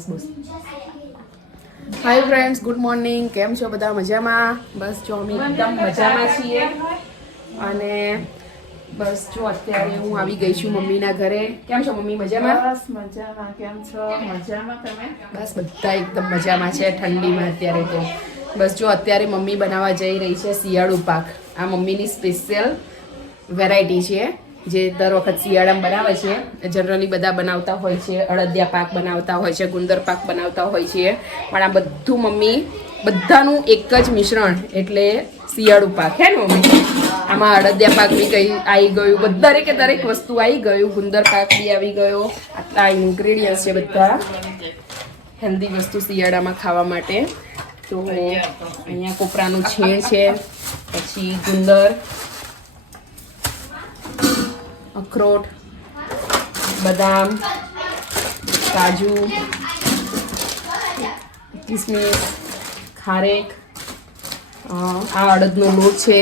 બસ બસ. Hi friends, good morning. કેમ છો બધા? મજામાં? બસ જો અમે એકદમ મજામાં છીએ. અને બસ જો અત્યારે હું આવી ગઈ છું મમ્મીના ઘરે. કેમ છો મમ્મી? મજામાં? બસ મજામાં. કેમ છો? મજામાં તમે? બસ બધા એકદમ મજામાં છે ઠંડીમાં અત્યારે તો. બસ જો અત્યારે મમ્મી બનાવવા જઈ રહી છે શિયાળુ પાક. આ મમ્મીની સ્પેશિયલ વેરાયટી છે જે દર વખત શિયાળામાં બનાવે છે. જનરલી બધા બનાવતા હોય છે, અડદિયા પાક બનાવતા હોય છે, ગુંદર પાક બનાવતા હોય છે, પણ આ બધું મમ્મી બધાનું એક જ મિશ્રણ એટલે શિયાળુ પાક. હે ને મમ્મી? આમાં અડદિયા પાક બી આવી ગયું, દરેકે દરેક વસ્તુ આવી ગયું, ગુંદર પાક બી આવી ગયો. આટલા ઇન્ગ્રેડિયન્ટ્સ છે બધા હેલ્ધી વસ્તુ શિયાળામાં ખાવા માટે. તો અહીંયા કોપરાનું છીણ છે, પછી ગુંદર, અખરોટ, બદામ, કાજુ, કિસમિસ, ખારેક, આ અડદનો લોટ છે,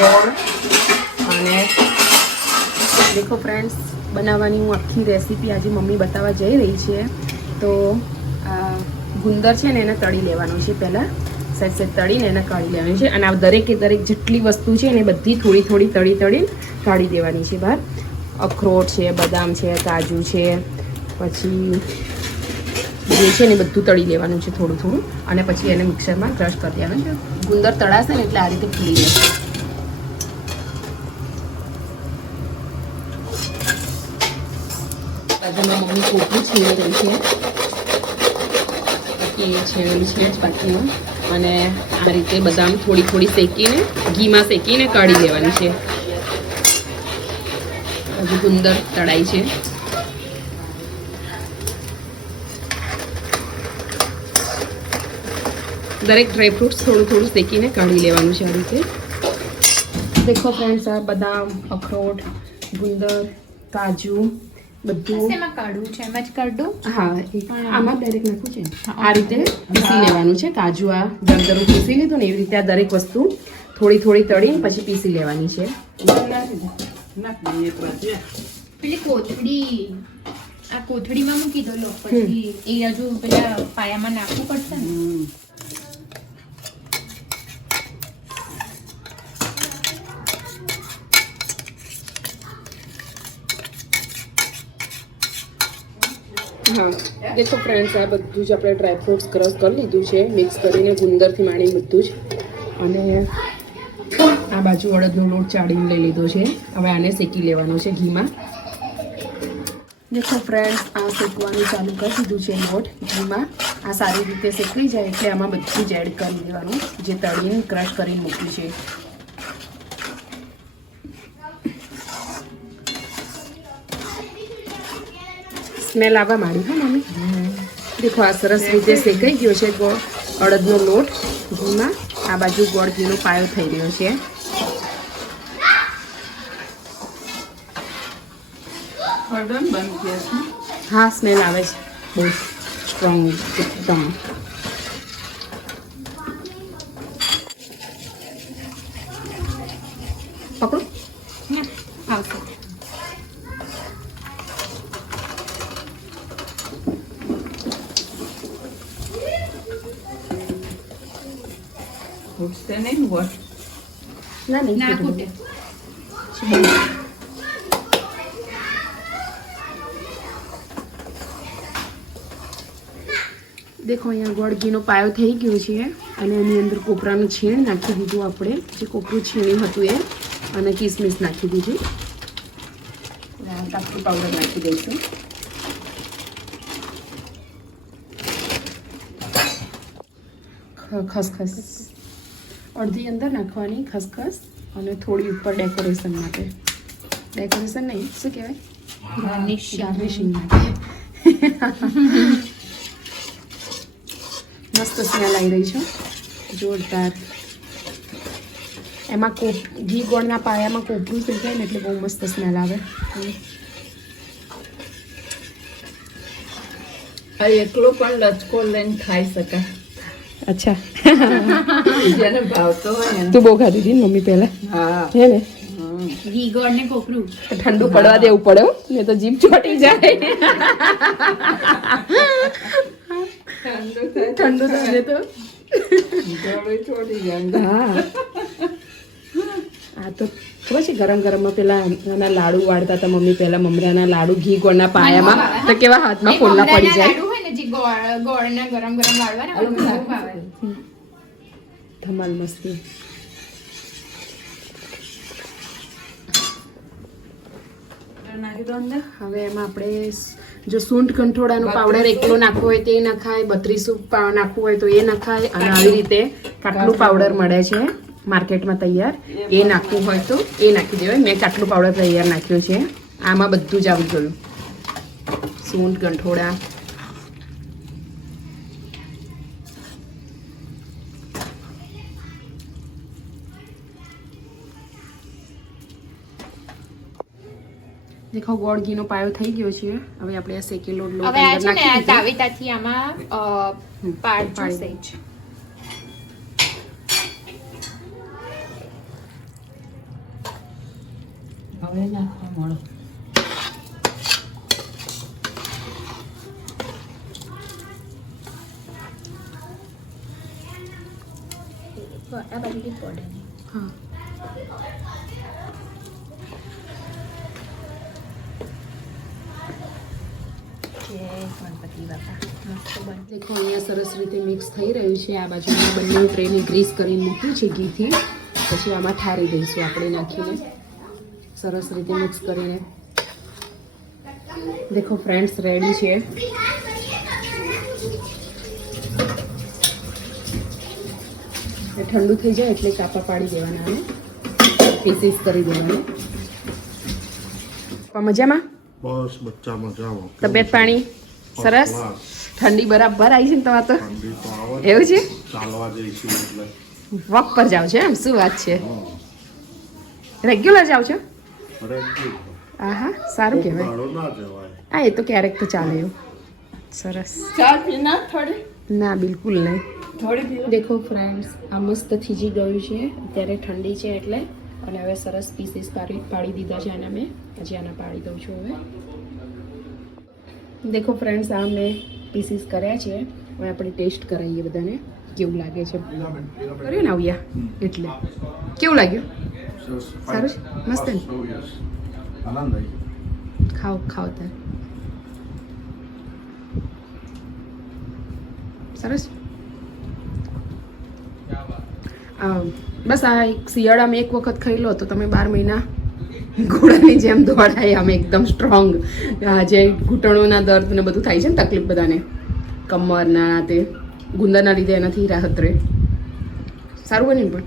ગોળ. અને દેખો ફ્રેન્ડ્સ, બનાવવાની હું આખી રેસીપી આજે મમ્મી બતાવવા જઈ રહી છે. તો ગુંદર છે ને એને તળી લેવાનું છે પહેલાં, સહેજ સહેજ તળીને એને કાઢી લેવાની છે. અને આ દરેકે દરેક જેટલી વસ્તુ છે એને બધી થોડી થોડી તળીને કાઢી દેવાની છે બહાર. અખરોટ છે, બદામ છે, કાજુ છે, પછી જે છે ને બધું તળી લેવાનું છે થોડું થોડું. અને પછી એને મિક્સરમાં ક્રશ કરી દેવાનું છે. ગુંદર તળાશે ને એટલે આ રીતે ફૂલી જશે. બાજુમાં મમ્મી કોપરું છીણી રહી છે, બાકી છીણેલું છે જ બાકીમાં. અને આ રીતે બદામ થોડી થોડી શેકીને ઘીમાં શેકીને કાઢી લેવાની છે. હજુ ગુંદર તળાઈ છે. દરેક ડ્રાયફ્રૂટ્સ થોડું થોડું શેકીને કાઢી લેવાનું છે આ રીતે. દેખો ફ્રેન્ડ્સ, આ બદામ, અખરોટ, ગુંદર, કાજુ બધું શેમાં કાઢવું છે? એમ જ કાઢું? હા, આમાં ડાયરેક્ટ નાખવું છે. આ રીતે પીસી લેવાનું છે. કાજુ આ દરદરું પીસી લીધું ને એવી રીતે આ દરેક વસ્તુ થોડી થોડી તળીને પછી પીસી લેવાની છે. પેલી કોથળી, આ કોથળીમાં મૂકી દો લો, પછી એ હજુ પેલા પાયામાં નાખવું પડશે ને. હા, દેખો ફ્રેન્ડ્સ, આ બધું જ આપણે ડ્રાયફ્રૂટ્સ ક્રશ કરી લીધું છે, મિક્સ કરીને ગુંદરથી માંડી બધું જ. અને આ બાજુ અડદનો લોટ ચાળીને લઈ લીધો છે. હવે આને શેકી લેવાનો છે ઘીમાં. દેખો ફ્રેન્ડ્સ, આ શેકવાનું ચાલુ કરી દીધું છે લોટ ઘીમાં. આ સારી રીતે શેકાઈ જાય એટલે આમાં બધું જ એડ કરી દેવાનું જે તળીને ક્રશ કરીને મૂક્યું છે. સ્મેલ આવવા માંડી. હા મમ્મી, દેખો આ સરસ રીતે શેકાઈ ગયો છે અડદનો લોટ ઘીમાં. આ બાજુ ગોળ ઘીનો પાયો થઈ રહ્યો છે. હા, સ્મેલ આવે છે બહુ સ્ટ્રોંગ એકદમ. પકડો, આવશે. ના નહીં ના ફૂટે. ફૂટે. દેખો અહીંયા ગોળ ઘીનો પાયો થઈ ગયો છે. અને એની અંદર કોપરાનું છીણ નાખી દીધું આપણે, જે કોપરું છીણ્યું હતું એ. અને કિસમિસ નાખી દીધી. કાપડી પાવડર નાખી દઈશું. ખસખસ અડધી અંદર નાખવાની ખસખસ, અને થોડી ઉપર ડેકોરેશન માટે. ડેકોરેશન નહીં, શું કહેવાય? ગાર્નિશિંગ માટે. મસ્ત સ્મેલ આવી રહી છે, જોરદાર. એમાં ઘી ગોળના પાયામાં કોપરું થઈ જાય ને એટલે બહુ મસ્ત સ્મેલ આવે. એકલો પણ લચકો લઈને ખાઈ શકાય. અચ્છા, જેને ભાવતો હોય ને. તું બહુ ખાધી હતી ને મમ્મી પહેલા? હા, હે ને? ઘી ગોળ ને કોપરું ઠંડુ પડવા દેવું પડે હો, નહીં તો જીભ ચોટી જાય. ઠંડુ થાય તો ગળે ચોટી જાય. હા આ તો ખબર છે ગરમ ગરમમાં પેલા નાના લાડુ વાળતા હતા મમ્મી, પેલા મમરાના લાડુ ઘી ગોળના પાયામાં તો કેવા હાથમાં ફોલ્લા પડી જાય. લાડુ હોય ને જે ગોળ ના ગરમ ગરમ વાળવાના હોય ને, બહુ ભાવે. ધમાલ મસ્તી. નાખી દો અંદર. હવે એમાં આપણે જો સૂંઠ કંઠોળાનો પાવડર એકલો નાખવો હોય તે નખાય, 32 નાખવું હોય તો એ નખાય, અને આવી રીતે કાટલું પાવડર મળે છે માર્કેટમાં તૈયાર, એ નાખવું હોય તો એ નાખી દેવાય. મેં કાટલું પાવડર તૈયાર નાખ્યું છે. આમાં બધું જ આવી ગયું, સૂંઠ કંઠોળા. દેખો ગોળ ઘીનો પાયો થઈ ગયો છે. હવે આપણે આ શેકેલો લોટ હવે આ અંદર છે ને નાખી દીધો. તાવેતાથી આમાં પાડજો સહેજ. હવે નાખવા મળો. આ બાજુથી પડે નહીં. હા જય ગણપતિ બાપા. મસ્ત બને. દેખો અહીંયા સરસ રીતે મિક્સ થઈ રહ્યું છે. આ બાજુ મેં બંને ટ્રેની ગ્રીસ કરીને મૂક્યું છે ઘીથી. પછી આમાં ઠારી દઈશું આપણે નાખીને સરસ રીતે મિક્સ કરીને. દેખો ફ્રેન્ડ્સ રેડી છે. એ ઠંડુ થઈ જાય એટલે કાપા પાડી દેવાના અને પીસીસ કરી દેવાના. મજામાં? બસ બચ્ચા મજામાં. તબિયત પાણી સરસ? ઠંડી બરાબર આવી છે ને તમારે તો? ઠંડી તો આવે એવું છે? ચાલવા જઈશું એટલે વોક પર જાવ છો એમ? શું વાત છે, રેગ્યુલર જાવ છો? આહા સારું કહેવાય. ભાડો ના જવાય. હા એ તો ક્યારેક તો ચાલે એવું. સરસ. ચા પીના થોડી ના બિલકુલ નહીં. થોડી પી. દેખો ફ્રેન્ડ્સ આ મસ્ત થીજી ગયું છે. અત્યારે ઠંડી છે એટલે. અને હવે સરસ પીસીસ પાડી દીધા છે આના મેં. હજી આના પાડી દઉં છું હવે. દેખો ફ્રેન્ડ્સ આ મેં પીસીસ કર્યા છે. હવે આપણે ટેસ્ટ કરાવીએ બધાને કેવું લાગે છે. કર્યું ને આવ્યા એટલે કેવું લાગ્યું? સારું છે? મસ્ત ને? આનંદ આવી. ખાઓ ખાઓ તાર. સરસ. બસ આ એક શિયાળામાં એક વખત ખાઈ લો તો તમે 12 મહિના ઘોડાની જેમ દોડાય. આમ એકદમ સ્ટ્રોંગ. જે ઘૂંટણોના દર્દ ને બધું થાય છે ને તકલીફ બધાને, કમરના તે ગુંદરના લીધે એનાથી રાહત રહે. સારું બને ને પણ?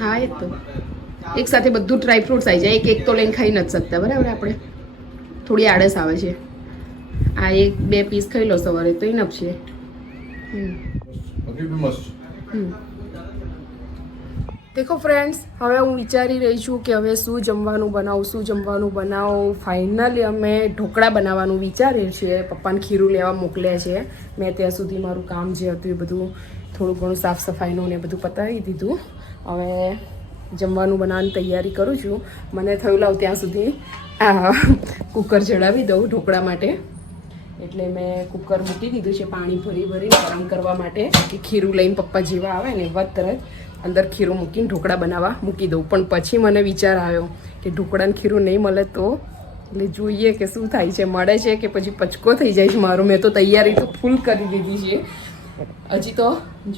હા એ તો એક સાથે બધું ડ્રાય ફ્રૂટ્સ આવી જાય. એક તો લઈને ખાઈ નથી શકતા બરાબર. આપણે થોડી આળસ આવે છે. આ 1-2 પીસ ખાઈ લો સવારે તો ઇનફ છે. દેખો ફ્રેન્ડ્સ હવે હું વિચારી રહી છું કે હવે શું જમવાનું બનાવું. ફાઇનલી અમે ઢોકળા બનાવવાનું વિચારીએ છીએ. પપ્પાને ખીરું લેવા મોકલ્યા છે. મેં ત્યાં સુધી મારું કામ જે હતું એ બધું થોડું ઘણું સાફ સફાઈનું ને બધું પતાવી દીધું. હવે જમવાનું બનાવવાની તૈયારી કરું છું. મને થયું લાવ ત્યાં સુધી આ કુકર ચડાવી દઉં ઢોકળા માટે. એટલે મેં કુકર મૂકી દીધું છે પાણી ભરી ગરમ કરવા માટે. કે ખીરું લઈને પપ્પા જેવા આવે ને એવા તરત અંદર ખીરું મૂકીને ઢોકળા બનાવવા મૂકી દઉં. પણ પછી મને વિચાર આવ્યો કે ઢોકળાને ખીરું નહીં મળે તો એટલે જોઈએ કે શું થાય છે, મળે છે કે પછી પચકો થઈ જાય છે મારો. મેં તો તૈયારી તો ફૂલ કરી દીધી છે. હજી તો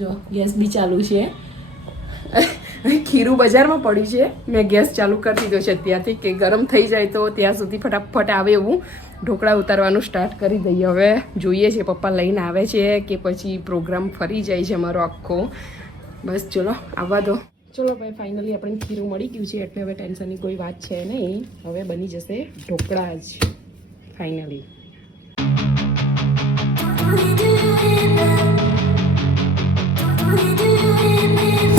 જો ગેસ બી ચાલુ છે. ખીરું બજારમાં પડ્યું છે. મેં ગેસ ચાલુ કરી દીધો છે ત્યાંથી કે ગરમ થઈ જાય તો ત્યાં સુધી ફટાફટ આવે એવું ઢોકળા ઉતારવાનું સ્ટાર્ટ કરી દઈએ. હવે જોઈએ છે પપ્પા લઈને આવે છે કે પછી પ્રોગ્રામ ફરી જાય છે મારો આખો. બસ ચલો આવવા દો. ચલો ભાઈ ફાઇનલી આપણે ખીરું મળી ગયું છે એટલે હવે ટેન્શનની કોઈ વાત છે નહીં. હવે બની જશે ઢોકળા જ ફાઇનલી.